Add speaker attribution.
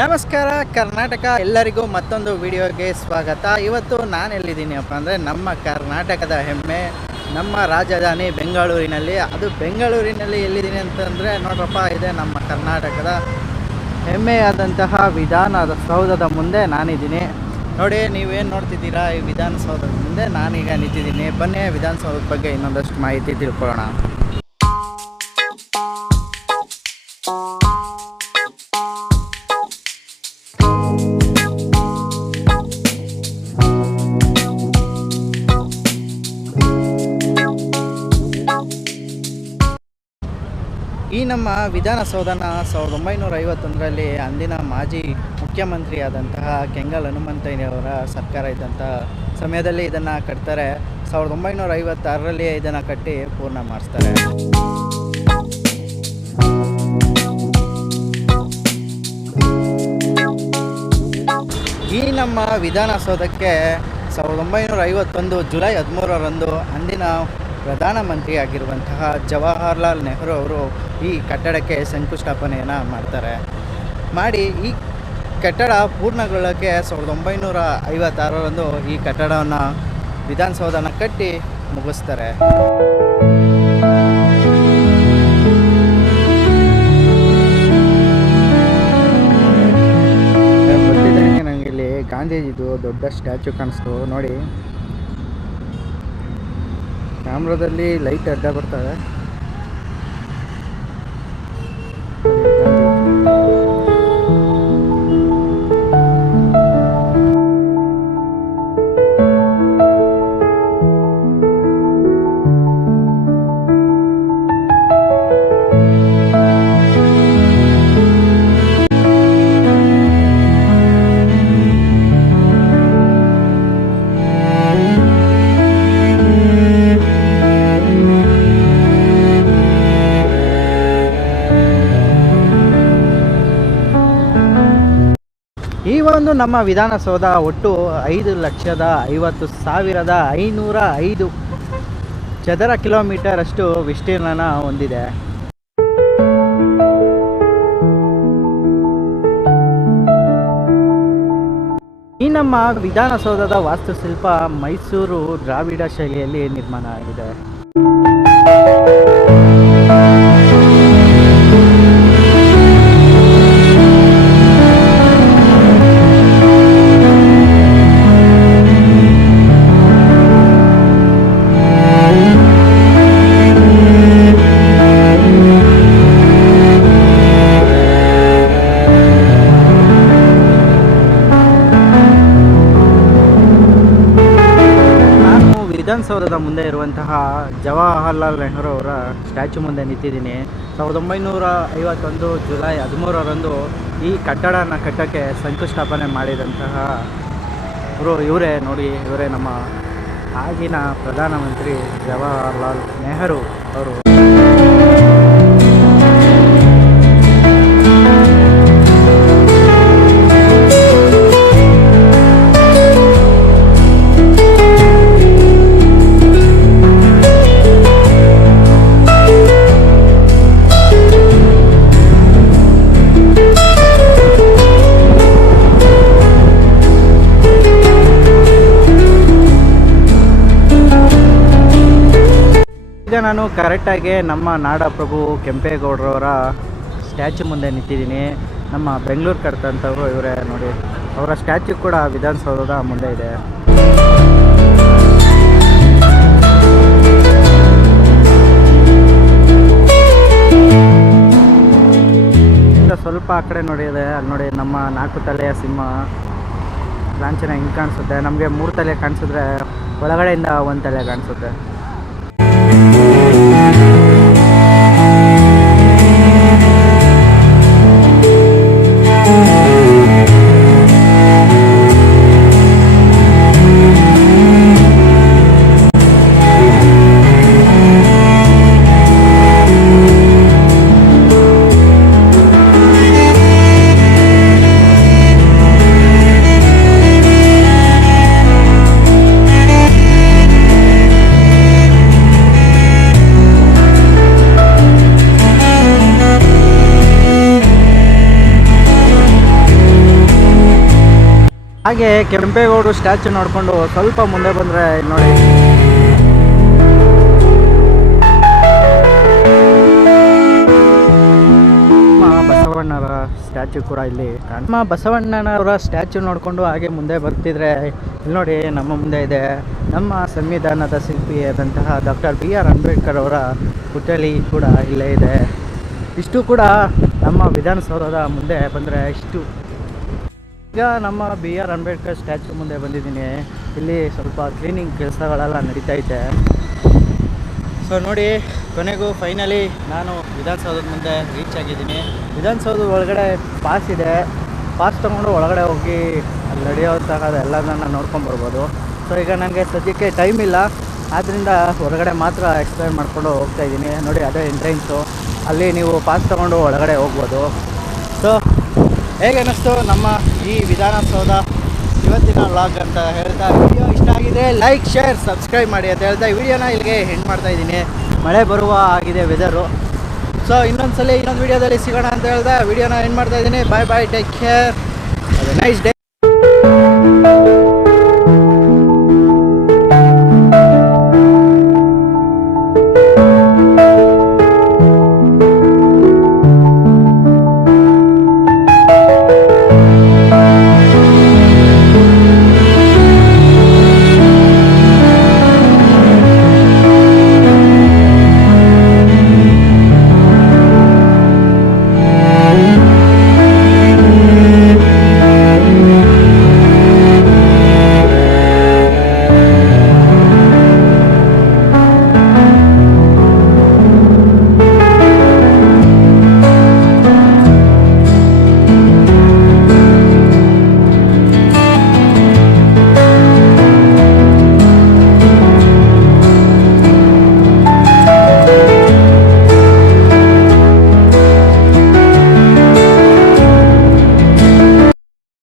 Speaker 1: ನಮಸ್ಕಾರ, ಕರ್ನಾಟಕ ಎಲ್ಲರಿಗೂ ಮತ್ತೊಂದು ವಿಡಿಯೋಗೆ ಸ್ವಾಗತ. ಇವತ್ತು ನಾನು ಎಲ್ಲಿದ್ದೀನಿ ಅಪ್ಪ ಅಂದರೆ ನಮ್ಮ ಕರ್ನಾಟಕದ ಹೆಮ್ಮೆ, ನಮ್ಮ ರಾಜಧಾನಿ ಬೆಂಗಳೂರಿನಲ್ಲಿ. ಅದು ಬೆಂಗಳೂರಿನಲ್ಲಿ ಎಲ್ಲಿದ್ದೀನಿ ಅಂತಂದರೆ ನೋಡ್ರಪ್ಪ, ಇದೆ ನಮ್ಮ ಕರ್ನಾಟಕದ ಹೆಮ್ಮೆಯಾದಂತಹ ವಿಧಾನದ ಸೌಧದ ಮುಂದೆ ನಾನಿದ್ದೀನಿ. ನೋಡಿ, ನೀವೇನು ನೋಡ್ತಿದ್ದೀರಾ ಈ ವಿಧಾನಸೌಧದ ಮುಂದೆ? ನಾನೀಗ ನಿಂತಿದ್ದೀನಿ. ಬನ್ನಿ, ವಿಧಾನಸೌಧದ ಬಗ್ಗೆ ಇನ್ನೊಂದಷ್ಟು ಮಾಹಿತಿ ತಿಳ್ಕೊಳ್ಳೋಣ. ಈ ನಮ್ಮ ವಿಧಾನಸೌಧನ ಸಾವಿರದ ಒಂಬೈನೂರ ಐವತ್ತೊಂದರಲ್ಲಿ ಅಂದಿನ ಮಾಜಿ ಮುಖ್ಯಮಂತ್ರಿಯಾದಂತಹ ಕೆಂಗಲ್ ಹನುಮಂತಯ್ಯನವರ ಸರ್ಕಾರ ಇದ್ದಂತಹ ಸಮಯದಲ್ಲಿ ಇದನ್ನು ಕಟ್ತಾರೆ. ಸಾವಿರದ ಒಂಬೈನೂರ ಐವತ್ತಾರರಲ್ಲಿ ಇದನ್ನು ಕಟ್ಟಿ ಪೂರ್ಣ ಮಾಡಿಸ್ತಾರೆ. ಈ ನಮ್ಮ ವಿಧಾನಸೌಧಕ್ಕೆ ಸಾವಿರದ ಒಂಬೈನೂರ ಐವತ್ತೊಂದು ಜುಲೈ ಹದಿಮೂರರಂದು ಅಂದಿನ ಪ್ರಧಾನಮಂತ್ರಿ ಆಗಿರುವಂತಹ ಜವಾಹರ್ಲಾಲ್ ನೆಹರು ಅವರು ಈ ಕಟ್ಟಡಕ್ಕೆ ಶಂಕುಸ್ಥಾಪನೆಯನ್ನು ಮಾಡ್ತಾರೆ. ಮಾಡಿ ಈ ಕಟ್ಟಡ ಪೂರ್ಣಗೊಳ್ಳೋಕ್ಕೆ ಸಾವಿರದ ಒಂಬೈನೂರ ಐವತ್ತಾರರಂದು ಈ ಕಟ್ಟಡವನ್ನು ವಿಧಾನಸೌಧನ ಕಟ್ಟಿ ಮುಗಿಸ್ತಾರೆ. ಗಾಂಧೀಜಿದು ದೊಡ್ಡ ಸ್ಟ್ಯಾಚು ಕಾಣಿಸ್ತು, ನೋಡಿ. ಕ್ಯಾಮ್ರಾದಲ್ಲಿ ಲೈಟ್ ಅಡ್ಡ ಬರ್ತವೆ. ಈ ಒಂದು ನಮ್ಮ ವಿಧಾನಸೌಧ ಒಟ್ಟು ಐದು ಲಕ್ಷದ ಐವತ್ತು ಸಾವಿರದ ಐನೂರ ಐದು ಚದರ ಕಿಲೋಮೀಟರ್ ಅಷ್ಟು ವಿಸ್ತೀರ್ಣನ ಹೊಂದಿದೆ. ಈ ನಮ್ಮ ವಿಧಾನಸೌಧದ ವಾಸ್ತುಶಿಲ್ಪ ಮೈಸೂರು ದ್ರಾವಿಡ ಶೈಲಿಯಲ್ಲಿ ನಿರ್ಮಾಣ ಆಗಿದೆ ಇರುವಂತಹ ಜವಾಹರ್ಲಾಲ್ ನೆಹರು ಅವರ ಸ್ಟ್ಯಾಚು ಮುಂದೆ ನಿಂತಿದ್ದೀನಿ. ಸಾವಿರದ ಒಂಬೈನೂರ ಐವತ್ತೊಂದು ಜುಲೈ ಹದಿಮೂರರಂದು ಈ ಕಟ್ಟಡನ ಕಟ್ಟಕ್ಕೆ ಶಂಕುಸ್ಥಾಪನೆ ಮಾಡಿದಂತಹ ಇವರು, ಇವರೇ ನೋಡಿ, ಇವರೇ ನಮ್ಮ ಆಗಿನ ಪ್ರಧಾನಮಂತ್ರಿ ಜವಾಹರ್ಲಾಲ್ ನೆಹರು ಅವರು. ಈಗ ನಾನು ಕರೆಕ್ಟಾಗಿ ನಮ್ಮ ನಾಡಪ್ರಭು ಕೆಂಪೇಗೌಡರವರ ಸ್ಟ್ಯಾಚು ಮುಂದೆ ನಿಂತಿದ್ದೀನಿ. ನಮ್ಮ ಬೆಂಗಳೂರು ಕಟ್ತಂಥವ್ರು ಇವರೇ ನೋಡಿ. ಅವರ ಸ್ಟ್ಯಾಚು ಕೂಡ ವಿಧಾನಸೌಧದ ಮುಂದೆ ಇದೆ. ಇಂದ ಸ್ವಲ್ಪ ಆ ಕಡೆ ನೋಡಿದೆ ಅಲ್ಲಿ ನೋಡಿ ನಮ್ಮ ನಾಲ್ಕು ತಲೆಯ ಸಿಂಹ. ಲಾಂಛನ ಹಿಂಗೆ ಕಾಣಿಸುತ್ತೆ. ನಮಗೆ ಮೂರು ತಲೆ ಕಾಣಿಸಿದ್ರೆ ಒಳಗಡೆಯಿಂದ ಒಂದು ತಲೆ ಕಾಣಿಸುತ್ತೆ. ಹಾಗೆ ಕೆಂಪೇಗೌಡರು ಸ್ಟ್ಯಾಚು ನೋಡಿಕೊಂಡು ಸ್ವಲ್ಪ ಮುಂದೆ ಬಂದರೆ ನೋಡಿ. ಬಸವಣ್ಣರ ಸ್ಟ್ಯಾಚು ಕೂಡ ಇಲ್ಲಿ ನಮ್ಮ ಬಸವಣ್ಣನವರ ಸ್ಟ್ಯಾಚು ನೋಡಿಕೊಂಡು ಹಾಗೆ ಮುಂದೆ ಬರ್ತಿದ್ರೆ ಇಲ್ಲಿ ನೋಡಿ ನಮ್ಮ ಮುಂದೆ ಇದೆ ನಮ್ಮ ಸಂವಿಧಾನದ ಶಿಲ್ಪಿ ಆದಂತಹ ಡಾಕ್ಟರ್ ಬಿ ಆರ್ ಅಂಬೇಡ್ಕರ್ ಅವರ ಪುತ್ಥಳಿ ಕೂಡ ಇಲ್ಲೇ ಇದೆ. ಇಷ್ಟು ಕೂಡ ನಮ್ಮ ವಿಧಾನಸೌಧದ ಮುಂದೆ ಬಂದರೆ ಇಷ್ಟು ಈಗ ನಮ್ಮ ಬಿ ಆರ್ ಅಂಬೇಡ್ಕರ್ ಸ್ಟ್ಯಾಚು ಮುಂದೆ ಬಂದಿದ್ದೀನಿ. ಇಲ್ಲಿ ಸ್ವಲ್ಪ ಕ್ಲೀನಿಂಗ್ ಕೆಲಸಗಳೆಲ್ಲ ನಡೀತಾ ಇದೆ. ಸೊ ನೋಡಿ, ಕೊನೆಗೂ ಫೈನಲಿ ನಾನು ವಿಧಾನಸೌಧದ ಮುಂದೆ ರೀಚ್ ಆಗಿದ್ದೀನಿ. ವಿಧಾನಸೌಧದ ಒಳಗಡೆ ಪಾಸ್ ಇದೆ. ಪಾಸ್ ತೊಗೊಂಡು ಒಳಗಡೆ ಹೋಗಿ ಅಲ್ಲಿ ನಡೆಯೋತಕ್ಕದ ಎಲ್ಲದನ್ನ ನೋಡ್ಕೊಂಡು ಬರ್ಬೋದು. ಸೊ ಈಗ ನನಗೆ ಸದ್ಯಕ್ಕೆ ಟೈಮ್ ಇಲ್ಲ. ಆದ್ದರಿಂದ ಹೊರಗಡೆ ಮಾತ್ರ ಎಕ್ಸ್ಪ್ಲೈನ್ ಮಾಡಿಕೊಂಡು ಹೋಗ್ತಾ ಇದ್ದೀನಿ. ನೋಡಿ, ಅದೇ ಎಂಟ್ರೆನ್ಸು ಅಲ್ಲಿ ನೀವು ಪಾಸ್ ತೊಗೊಂಡು ಒಳಗಡೆ ಹೋಗ್ಬೋದು. ಸೊ ಹೇಗೆ ಅನ್ನಿಸ್ತು ನಮ್ಮ ಈ ವಿಧಾನಸೌಧ ಇವತ್ತಿನ ವ್ಲಾಗ್ ಅಂತ ಹೇಳ್ತಾ ವಿಡಿಯೋ ಇಷ್ಟ ಆಗಿದೆ ಲೈಕ್ ಶೇರ್ ಸಬ್ಸ್ಕ್ರೈಬ್ ಮಾಡಿ ಅಂತ ಹೇಳ್ತಾ ಈ ವಿಡಿಯೋನ ಇಲ್ಲಿಗೆ ಹೆಂಡ್ ಮಾಡ್ತಾ ಇದ್ದೀನಿ. ಮಳೆ ಬರುವ ಆಗಿದೆ ವೆದರು ಸೊ ಇನ್ನೊಂದ್ಸಲಿ ಇನ್ನೊಂದು ವಿಡಿಯೋದಲ್ಲಿ ಸಿಗೋಣ ಅಂತ ಹೇಳ್ತಾ ವಿಡಿಯೋನ ಎಂಡ್ ಮಾಡ್ತಾ ಇದ್ದೀನಿ. Bye bye take care nice day